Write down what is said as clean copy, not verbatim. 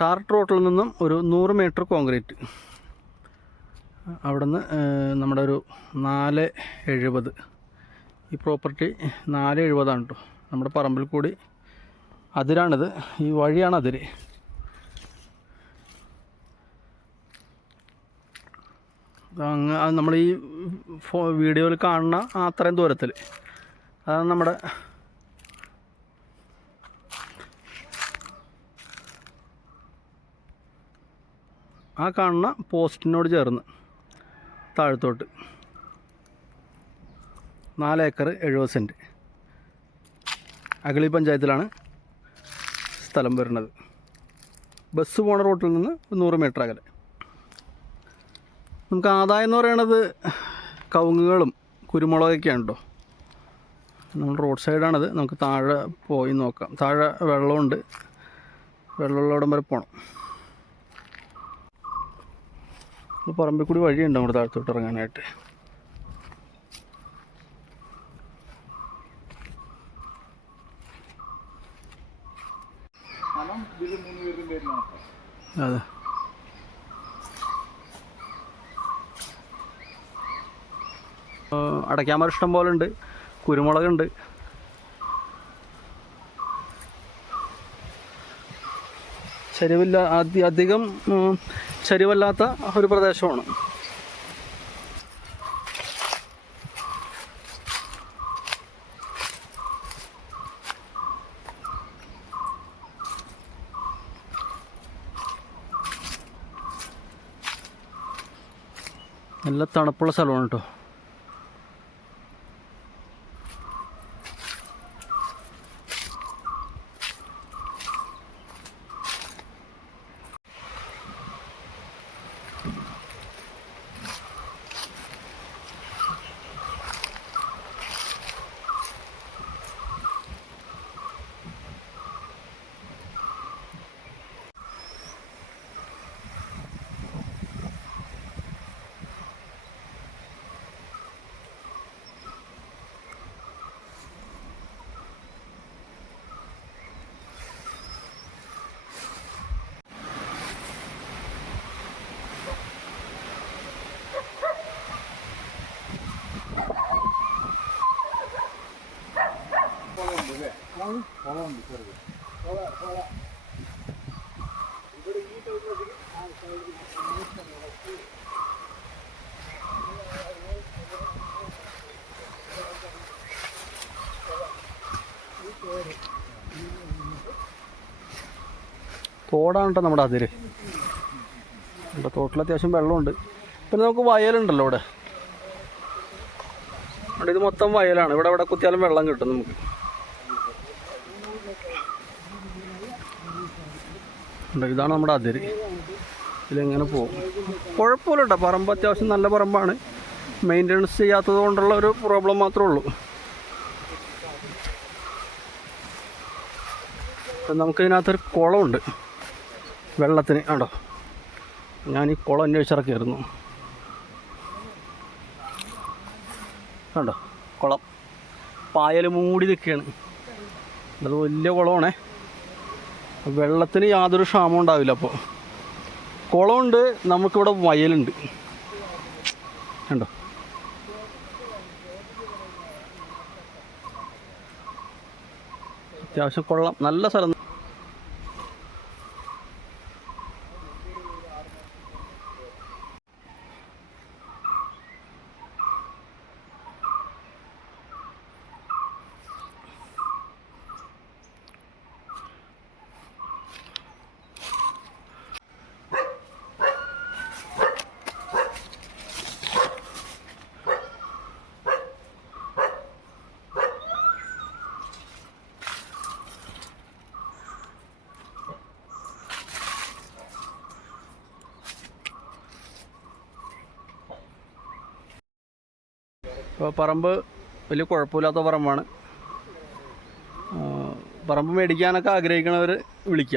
Tar റോട്ടിൽ നിന്നും ഒരു 100 മീറ്റർ കോൺക്രീറ്റ്. അവിടെ നിന്ന് നമ്മുടെ ഒരു 470, ഈ പ്രോപ്പർട്ടി 470 കേട്ടോ. നമ്മുടെ പറമ്പിൽ കൂടി അതിരാണിത്, ഈ വഴിയാണ് അതിര്. അത് നമ്മൾ ഈ വീഡിയോയിൽ കാണുന്ന അത്രയും ദൂരത്തിൽ, അതാണ് നമ്മുടെ ആ കാണുന്ന പോസ്റ്റിനോട് ചേർന്ന് താഴത്തോട്ട് 4 ഏക്കർ 70 സെൻറ്റ് അഗളി പഞ്ചായത്തിലാണ് സ്ഥലം വരുന്നത്. ബസ് പോണ റോട്ടിൽ നിന്ന് 100 മീറ്റർ അകലെ. നമുക്ക് ആദായം എന്ന് പറയുന്നത് കവുങ്ങുകളും കുരുമുളകൊക്കെയാണ് കേട്ടോ. നമ്മൾ റോഡ് സൈഡാണത്. നമുക്ക് താഴെ പോയി നോക്കാം. താഴെ വെള്ളമുണ്ട്, വെള്ളമുള്ളവിടം വരെ പോകണം. പറമ്പിൽ കൂടി വഴിയുണ്ട് നമ്മുടെ താഴത്തോട്ട് ഇറങ്ങാനായിട്ട്. അതെ, അടയ്ക്കാമരം ഇഷ്ടം പോലെ ഉണ്ട്, കുരുമുളകുണ്ട്. ചരിവില്ല, അധികം ചരിവല്ലാത്ത ഒരു പ്രദേശമാണ്. നല്ല തണുപ്പുള്ള സ്ഥലമാണ് കേട്ടോ. തോടാണ് കേട്ടോ നമ്മുടെ അതിര്. നമ്മുടെ തോട്ടിൽ അത്യാവശ്യം വെള്ളമുണ്ട്. പിന്നെ നമുക്ക് വയലുണ്ടല്ലോ ഇവിടെ. അവിടെ ഇത് മൊത്തം വയലാണ്. ഇവിടെ കുത്തിയാലും വെള്ളം കിട്ടും നമുക്ക്. ഇതാണ് നമ്മുടെ അതിര്. ഇതിലെങ്ങനെ പോകും, കുഴപ്പമില്ല കേട്ടോ. പറമ്പ് അത്യാവശ്യം നല്ല പറമ്പാണ്. മെയിൻ്റനൻസ് ചെയ്യാത്തത് കൊണ്ടുള്ള ഒരു പ്രോബ്ലം മാത്രമേ ഉള്ളൂ. നമുക്കിതിനകത്തൊരു കുളമുണ്ട് വെള്ളത്തിന്. ആണ്ടോ, ഞാൻ ഈ കുളം അന്വേഷിച്ചിറക്കിയായിരുന്നു. കണ്ടോ കുളം, പായൽ മൂടി നിൽക്കുകയാണ്. അത് വലിയ കുളമാണേ. വെള്ളത്തിന് യാതൊരു ക്ഷാമം ഉണ്ടാവില്ല. അപ്പോൾ കുളമുണ്ട്, നമുക്കിവിടെ വയലുണ്ട്. കണ്ടോ, അത്യാവശ്യം കൊള്ളാം, നല്ല സ്ഥലം. ഇപ്പോൾ പറമ്പ് വലിയ കുഴപ്പമില്ലാത്ത പറമ്പാണ്. പറമ്പ് മേടിക്കാനൊക്കെ ആഗ്രഹിക്കണവർ വിളിക്കുക.